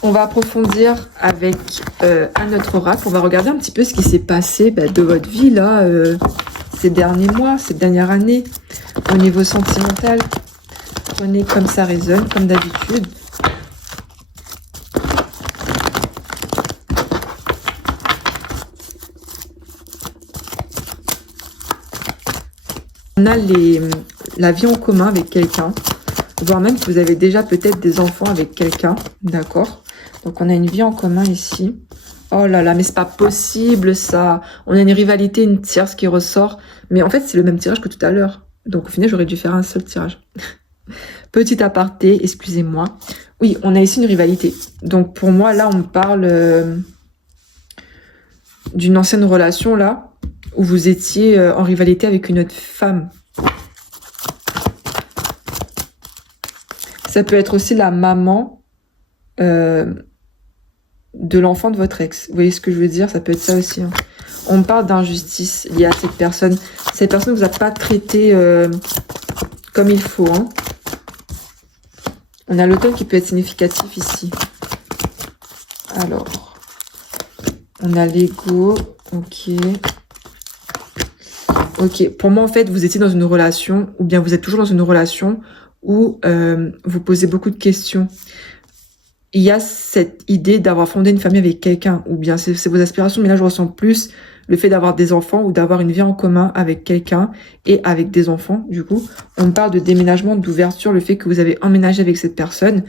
On va approfondir avec un autre oracle. On va regarder un petit peu ce qui s'est passé de votre vie là, ces derniers mois, cette dernière année, au niveau sentimental. Prenez comme ça résonne, comme d'habitude. On a la vie en commun avec quelqu'un, voire même que vous avez déjà peut-être des enfants avec quelqu'un, d'accord? Donc on a une vie en commun ici. Oh là là, mais c'est pas possible ça. On a une rivalité, une tierce qui ressort. Mais en fait, c'est le même tirage que tout à l'heure. Donc au final, j'aurais dû faire un seul tirage. Petit aparté, excusez-moi. Oui, on a ici une rivalité. Donc pour moi, là, on me parle d'une ancienne relation, là, où vous étiez en rivalité avec une autre femme. Ça peut être aussi la maman de l'enfant de votre ex. Vous voyez ce que je veux dire? Ça peut être ça aussi. Hein. On parle d'injustice liée à cette personne. Cette personne ne vous a pas traité comme il faut. Hein. On a l'automne qui peut être significatif ici. Alors, on a l'ego. Ok. Ok. Pour moi, en fait, vous étiez dans une relation, ou bien vous êtes toujours dans une relation où vous posez beaucoup de questions. Il y a cette idée d'avoir fondé une famille avec quelqu'un, ou bien c'est vos aspirations, mais là je ressens plus le fait d'avoir des enfants ou d'avoir une vie en commun avec quelqu'un et avec des enfants, du coup. On parle de déménagement, d'ouverture, le fait que vous avez emménagé avec cette personne,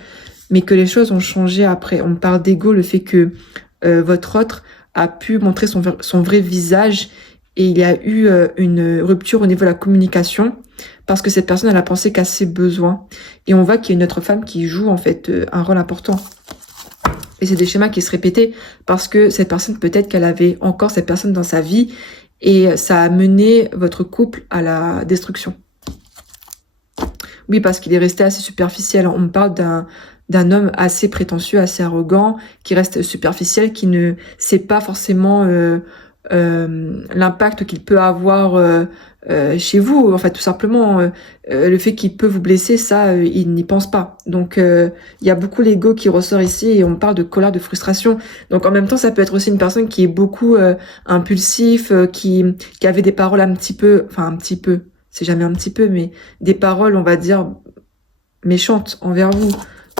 mais que les choses ont changé après. On parle d'ego, le fait que votre autre a pu montrer son vrai visage et il y a eu une rupture au niveau de la communication parce que cette personne, elle a pensé qu'à ses besoins. Et on voit qu'il y a une autre femme qui joue en fait un rôle important. Et c'est des schémas qui se répétaient parce que cette personne, peut-être qu'elle avait encore cette personne dans sa vie et ça a mené votre couple à la destruction. Oui, parce qu'il est resté assez superficiel. On me parle d'un homme assez prétentieux, assez arrogant, qui reste superficiel, qui ne sait pas forcément l'impact qu'il peut avoir chez vous. En fait, tout simplement, le fait qu'il peut vous blesser, ça, il n'y pense pas. Donc, il y a beaucoup l'ego qui ressort ici et on parle de colère, de frustration. Donc, en même temps, ça peut être aussi une personne qui est beaucoup impulsif, qui avait des paroles un petit peu, c'est jamais un petit peu, mais des paroles, on va dire, méchantes envers vous.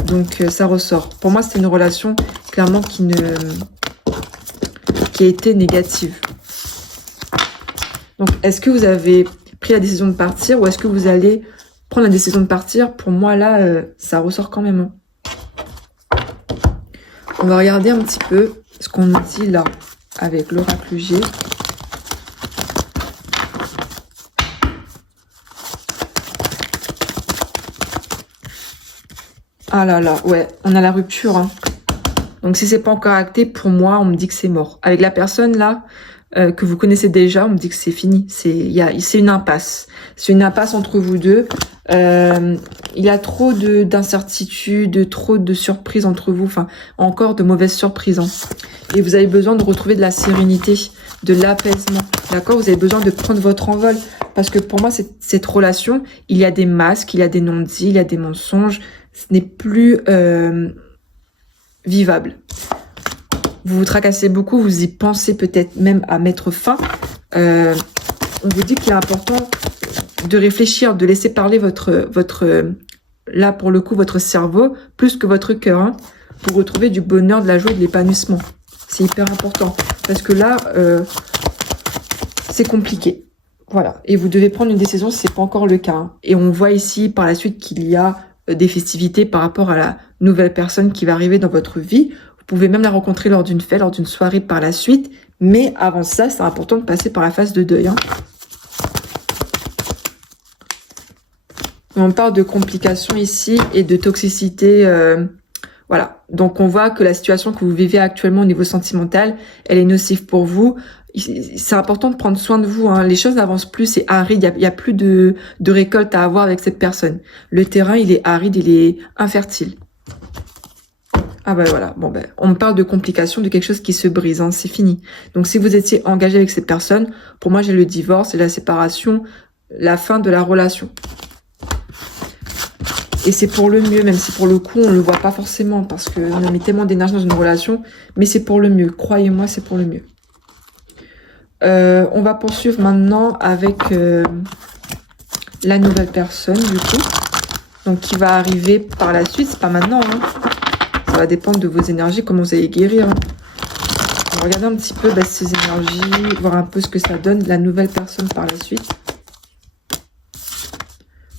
Donc, ça ressort. Pour moi, c'est une relation, clairement, qui a été négative. Donc, est-ce que vous avez pris la décision de partir ou est-ce que vous allez prendre la décision de partir? Pour moi, là, ça ressort quand même. On va regarder un petit peu ce qu'on nous dit là avec l'oracle G. Ah là là, ouais, on a la rupture. Hein. Donc si c'est pas encore acté, pour moi, on me dit que c'est mort. Avec la personne là, que vous connaissez déjà, on me dit que c'est fini. C'est une impasse. C'est une impasse entre vous deux. Il y a trop d'incertitudes, trop de surprises entre vous. Enfin, encore de mauvaises surprises. Hein. Et vous avez besoin de retrouver de la sérénité, de l'apaisement. D'accord? Vous avez besoin de prendre votre envol. Parce que pour moi, cette relation, il y a des masques, il y a des non-dits, il y a des mensonges. Ce n'est plus vivable. Vous vous tracassez beaucoup, vous y pensez peut-être même à mettre fin. On vous dit qu'il est important de réfléchir, de laisser parler là pour le coup, votre cerveau, plus que votre cœur, hein, pour retrouver du bonheur, de la joie et de l'épanouissement. C'est hyper important. Parce que là, c'est compliqué. Voilà. Et vous devez prendre une décision si c'est pas encore le cas. Hein. Et on voit ici par la suite qu'il y a des festivités par rapport à la nouvelle personne qui va arriver dans votre vie. Vous pouvez même la rencontrer lors d'une fête, lors d'une soirée par la suite. Mais avant ça, c'est important de passer par la phase de deuil. Hein. On parle de complications ici et de toxicité. Voilà. Donc, on voit que la situation que vous vivez actuellement au niveau sentimental, elle est nocive pour vous. C'est important de prendre soin de vous. Hein. Les choses n'avancent plus, c'est aride. Il y a plus de récolte à avoir avec cette personne. Le terrain, il est aride, il est infertile. Ah ben voilà, bon ben, on me parle de complications, de quelque chose qui se brise, hein, c'est fini. Donc si vous étiez engagé avec cette personne, pour moi j'ai le divorce et la séparation, la fin de la relation. Et c'est pour le mieux, même si pour le coup on le voit pas forcément, parce qu'on a mis tellement d'énergie dans une relation, mais c'est pour le mieux, croyez-moi, c'est pour le mieux. On va poursuivre maintenant avec la nouvelle personne du coup, donc qui va arriver par la suite, c'est pas maintenant, hein. Ça va dépendre de vos énergies, comment vous allez guérir. On va regarder un petit peu ces énergies, voir un peu ce que ça donne, la nouvelle personne par la suite.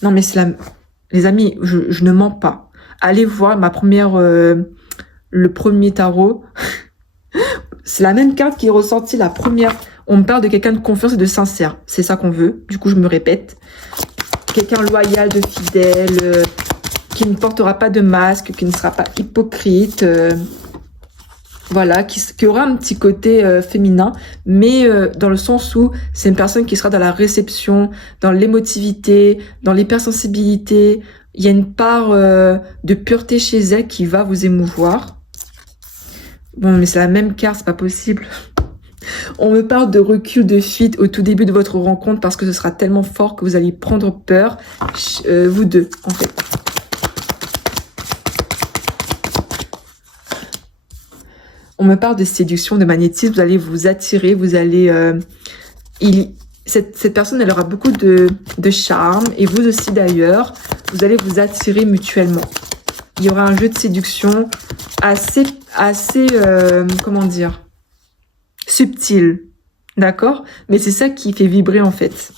Non, mais c'est les amis, je ne mens pas. Allez voir le premier tarot. C'est la même carte qui est ressortie la première. On me parle de quelqu'un de confiance et de sincère. C'est ça qu'on veut. Du coup, je me répète. Quelqu'un loyal, de fidèle, qui ne portera pas de masque, qui ne sera pas hypocrite, voilà, qui aura un petit côté féminin, mais dans le sens où c'est une personne qui sera dans la réception, dans l'émotivité, dans l'hypersensibilité. Il y a une part de pureté chez elle qui va vous émouvoir. Bon, mais c'est la même carte, c'est pas possible. On me parle de recul, de fuite au tout début de votre rencontre parce que ce sera tellement fort que vous allez prendre peur, vous deux, en fait. On me parle de séduction, de magnétisme, vous allez vous attirer, vous allez... cette personne, elle aura beaucoup de charme, et vous aussi d'ailleurs, vous allez vous attirer mutuellement. Il y aura un jeu de séduction assez comment dire, subtil, d'accord? Mais c'est ça qui fait vibrer en fait.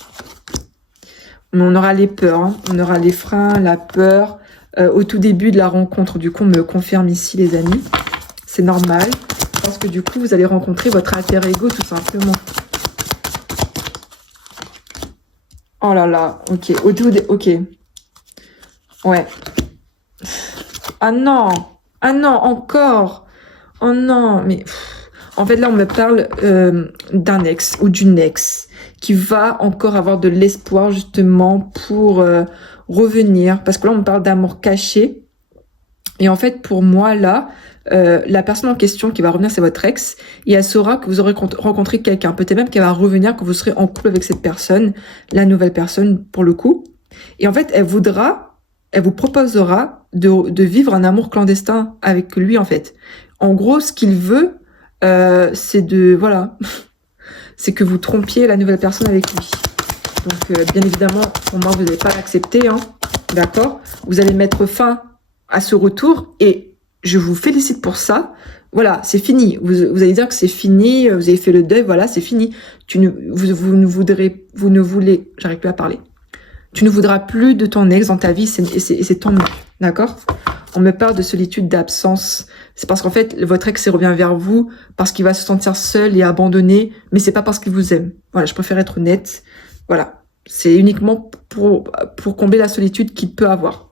On aura les peurs, hein. On aura les freins, la peur, au tout début de la rencontre. Du coup, on me confirme ici les amis. C'est normal, parce que du coup, vous allez rencontrer votre alter ego tout simplement. Oh là là, ok, ok. Ouais. Ah non, encore. Oh non, mais... En fait, là, on me parle d'un ex ou d'une ex qui va encore avoir de l'espoir justement pour revenir. Parce que là, on me parle d'amour caché. Et en fait, pour moi, là, la personne en question qui va revenir, c'est votre ex. Et elle saura que vous aurez rencontré quelqu'un. Peut-être même qu'elle va revenir, que vous serez en couple avec cette personne, la nouvelle personne pour le coup. Et en fait, elle vous proposera de vivre un amour clandestin avec lui, en fait. En gros, ce qu'il veut, c'est c'est que vous trompiez la nouvelle personne avec lui. Donc, bien évidemment, pour moi, vous n'allez pas l'accepter, hein, d'accord? Vous allez mettre fin à ce retour et je vous félicite pour ça. Voilà, c'est fini. Vous allez dire que c'est fini, vous avez fait le deuil, voilà, c'est fini. Vous ne voulez, j'arrive plus à parler. Tu ne voudras plus de ton ex dans ta vie, c'est tant mieux, d'accord? On me parle de solitude, d'absence. C'est parce qu'en fait, votre ex revient vers vous parce qu'il va se sentir seul et abandonné, mais c'est pas parce qu'il vous aime. Voilà, je préfère être honnête. Voilà, c'est uniquement pour combler la solitude qu'il peut avoir.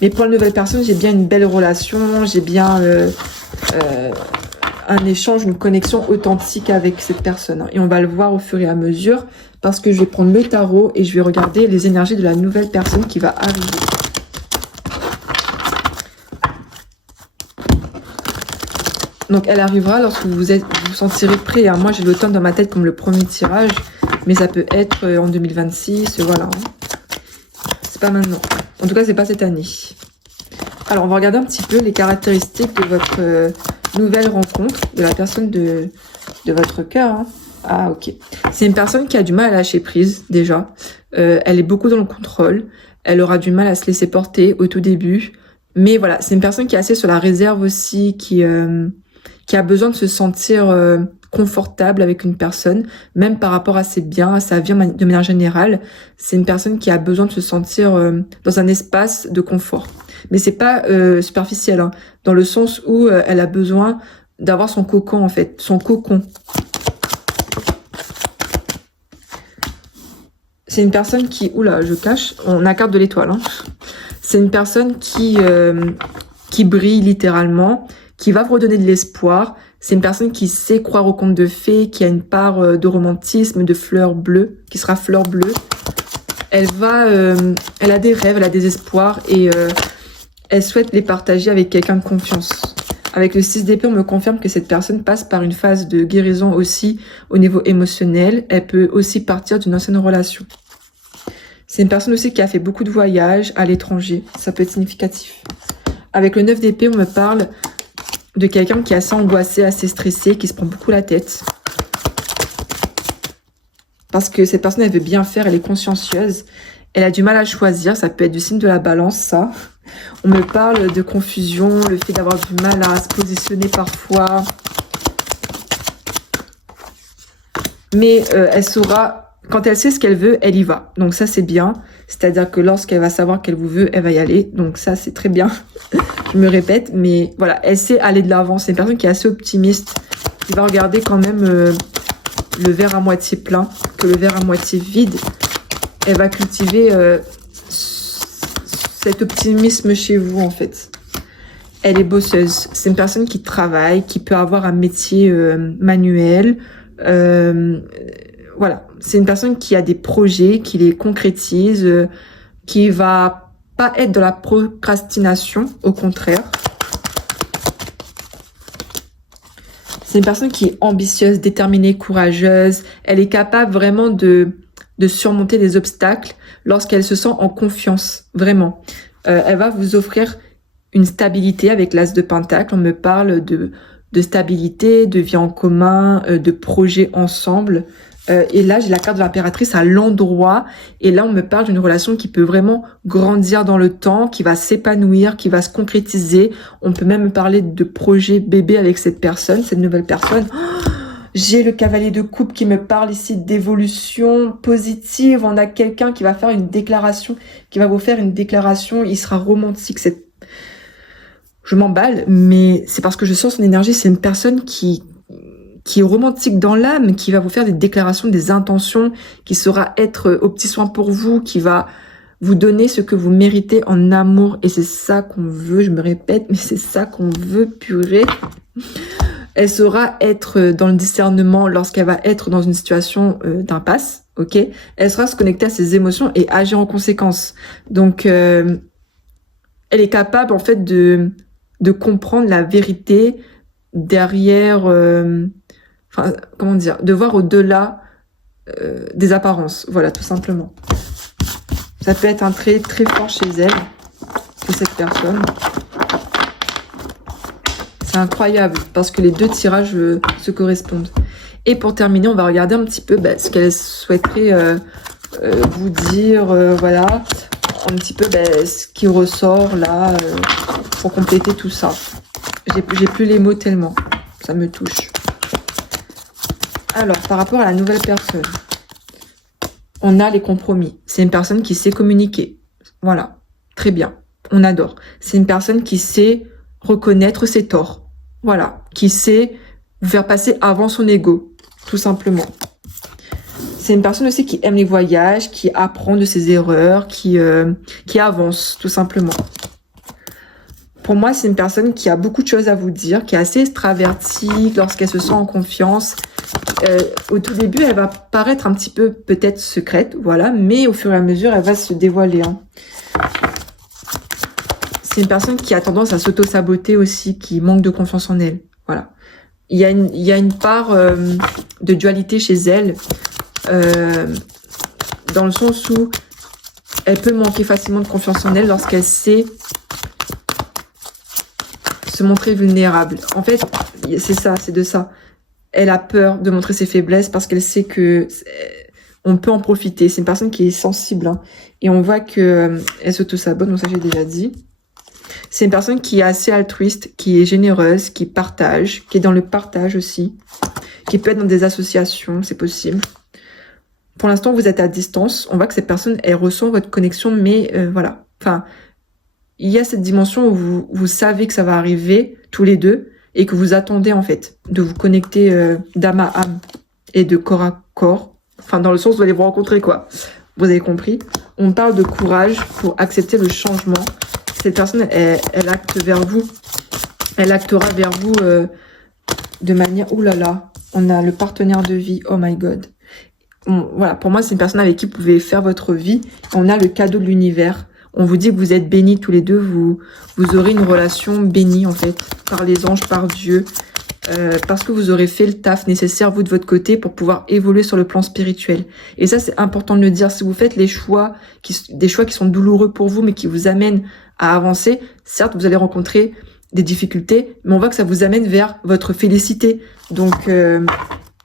Mais pour la nouvelle personne, j'ai bien une belle relation, j'ai bien un échange, une connexion authentique avec cette personne. Et on va le voir au fur et à mesure parce que je vais prendre le tarot et je vais regarder les énergies de la nouvelle personne qui va arriver. Donc elle arrivera lorsque vous vous sentirez prêt. Hein. Moi j'ai l'automne dans ma tête comme le premier tirage, mais ça peut être en 2026, voilà. C'est pas maintenant. En tout cas c'est pas cette année. Alors on va regarder un petit peu les caractéristiques de votre nouvelle rencontre, de la personne de votre cœur. Hein. Ah ok. C'est une personne qui a du mal à lâcher prise déjà. Elle est beaucoup dans le contrôle. Elle aura du mal à se laisser porter au tout début. Mais voilà, c'est une personne qui est assez sur la réserve aussi, qui a besoin de se sentir confortable avec une personne, même par rapport à ses biens, à sa vie de manière générale. C'est une personne qui a besoin de se sentir dans un espace de confort. Mais c'est pas superficiel, hein, dans le sens où elle a besoin d'avoir son cocon en fait, son cocon. C'est une personne qui, oula, je cache, on a carte de l'étoile. Hein. C'est une personne qui brille littéralement, qui va vous redonner de l'espoir. C'est une personne qui sait croire aux contes de fées, qui a une part de romantisme, de fleur bleue, qui sera fleur bleue. Elle a des rêves, elle a des espoirs et elle souhaite les partager avec quelqu'un de confiance. Avec le 6 d'épée, on me confirme que cette personne passe par une phase de guérison aussi au niveau émotionnel. Elle peut aussi partir d'une ancienne relation. C'est une personne aussi qui a fait beaucoup de voyages à l'étranger. Ça peut être significatif. Avec le 9 d'épée, on me parle de quelqu'un qui est assez angoissé, assez stressé, qui se prend beaucoup la tête. Parce que cette personne, elle veut bien faire, elle est consciencieuse. Elle a du mal à choisir, ça peut être du signe de la balance, ça. On me parle de confusion, le fait d'avoir du mal à se positionner parfois. Mais elle saura, quand elle sait ce qu'elle veut, elle y va. Donc ça, c'est bien. C'est-à-dire que lorsqu'elle va savoir qu'elle vous veut, elle va y aller. Donc ça, c'est très bien. Je me répète, mais voilà, elle sait aller de l'avant. C'est une personne qui est assez optimiste, qui va regarder quand même le verre à moitié plein que le verre à moitié vide. Elle va cultiver cet optimisme chez vous, en fait. Elle est bosseuse. C'est une personne qui travaille, qui peut avoir un métier manuel. Voilà. C'est une personne qui a des projets, qui les concrétise, qui va pas être dans la procrastination, au contraire. C'est une personne qui est ambitieuse, déterminée, courageuse. Elle est capable vraiment de surmonter des obstacles lorsqu'elle se sent en confiance, vraiment. Elle va vous offrir une stabilité avec l'as de pentacle. On me parle de stabilité, de vie en commun, de projets ensemble. Et là, j'ai la carte de l'impératrice à l'endroit. Et là, on me parle d'une relation qui peut vraiment grandir dans le temps, qui va s'épanouir, qui va se concrétiser. On peut même parler de projet bébé avec cette personne, cette nouvelle personne. Oh, j'ai le cavalier de coupe qui me parle ici d'évolution positive. On a quelqu'un qui va faire une déclaration, qui va vous faire une déclaration. Il sera romantique. Je m'emballe, mais c'est parce que je sens son énergie. C'est une personne qui est romantique dans l'âme, qui va vous faire des déclarations, des intentions, qui saura être au petit soin pour vous, qui va vous donner ce que vous méritez en amour. Et c'est ça qu'on veut, je me répète, mais c'est ça qu'on veut, purée. Elle saura être dans le discernement lorsqu'elle va être dans une situation d'impasse, ok? Elle saura se connecter à ses émotions et agir en conséquence. Donc, elle est capable, en fait, de comprendre la vérité derrière... Enfin, comment dire, de voir au-delà des apparences, voilà, tout simplement. Ça peut être un trait très fort chez elle, chez cette personne. C'est incroyable, parce que les deux tirages se correspondent. Et pour terminer, on va regarder un petit peu ce qu'elle souhaiterait vous dire, voilà, un petit peu ce qui ressort là, pour compléter tout ça. J'ai plus les mots tellement, ça me touche. Alors, par rapport à la nouvelle personne, on a les compromis. C'est une personne qui sait communiquer. Voilà, très bien, on adore. C'est une personne qui sait reconnaître ses torts. Voilà, qui sait vous faire passer avant son ego, tout simplement. C'est une personne aussi qui aime les voyages, qui apprend de ses erreurs, qui avance, tout simplement. Pour moi, c'est une personne qui a beaucoup de choses à vous dire, qui est assez extravertie lorsqu'elle se sent en confiance. Au tout début, elle va paraître un petit peu peut-être secrète, voilà, mais au fur et à mesure, elle va se dévoiler. Hein. C'est une personne qui a tendance à s'auto-saboter aussi, qui manque de confiance en elle, voilà. Il y a une part de dualité chez elle, dans le sens où elle peut manquer facilement de confiance en elle lorsqu'elle sait se montrer vulnérable. En fait, c'est ça, c'est de ça. Elle a peur de montrer ses faiblesses parce qu'elle sait que on peut en profiter. C'est une personne qui est sensible. Hein. Et on voit que elle s'auto-sabote, donc ça j'ai déjà dit. C'est une personne qui est assez altruiste, qui est généreuse, qui partage, qui est dans le partage aussi, qui peut être dans des associations, c'est possible. Pour l'instant, vous êtes à distance. On voit que cette personne, elle ressent votre connexion, mais voilà. Enfin, il y a cette dimension où vous savez que ça va arriver tous les deux et que vous attendez en fait de vous connecter d'âme à âme et de corps à corps. Enfin, dans le sens où vous allez vous rencontrer, quoi. Vous avez compris? On parle de courage pour accepter le changement. Cette personne, elle acte vers vous. Elle actera vers vous de manière... Ouh là là, on a le partenaire de vie. Oh my God. Voilà, pour moi, c'est une personne avec qui vous pouvez faire votre vie. On a le cadeau de l'univers. On vous dit que vous êtes bénis tous les deux. Vous aurez une relation bénie, en fait, par les anges, par Dieu. Parce que vous aurez fait le taf nécessaire, vous, de votre côté, pour pouvoir évoluer sur le plan spirituel. Et ça, c'est important de le dire. Si vous faites des choix qui sont douloureux pour vous, mais qui vous amènent à avancer, certes, vous allez rencontrer des difficultés, mais on voit que ça vous amène vers votre félicité. Donc,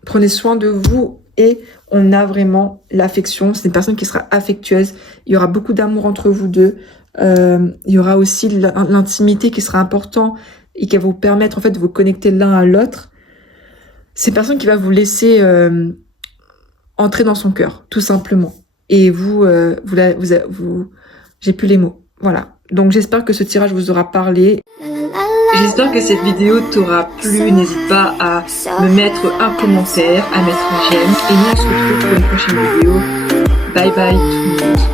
prenez soin de vous et on a vraiment l'affection. C'est une personne qui sera affectueuse. Il y aura beaucoup d'amour entre vous deux. Il y aura aussi l'intimité qui sera important et qui va vous permettre en fait de vous connecter l'un à l'autre. C'est une personne qui va vous laisser entrer dans son cœur, tout simplement. Et j'ai plus les mots. Voilà. Donc j'espère que ce tirage vous aura parlé. J'espère que cette vidéo t'aura plu. N'hésite pas à me mettre un commentaire, à mettre un j'aime. Et nous on se retrouve pour une prochaine vidéo. Bye bye tout le monde.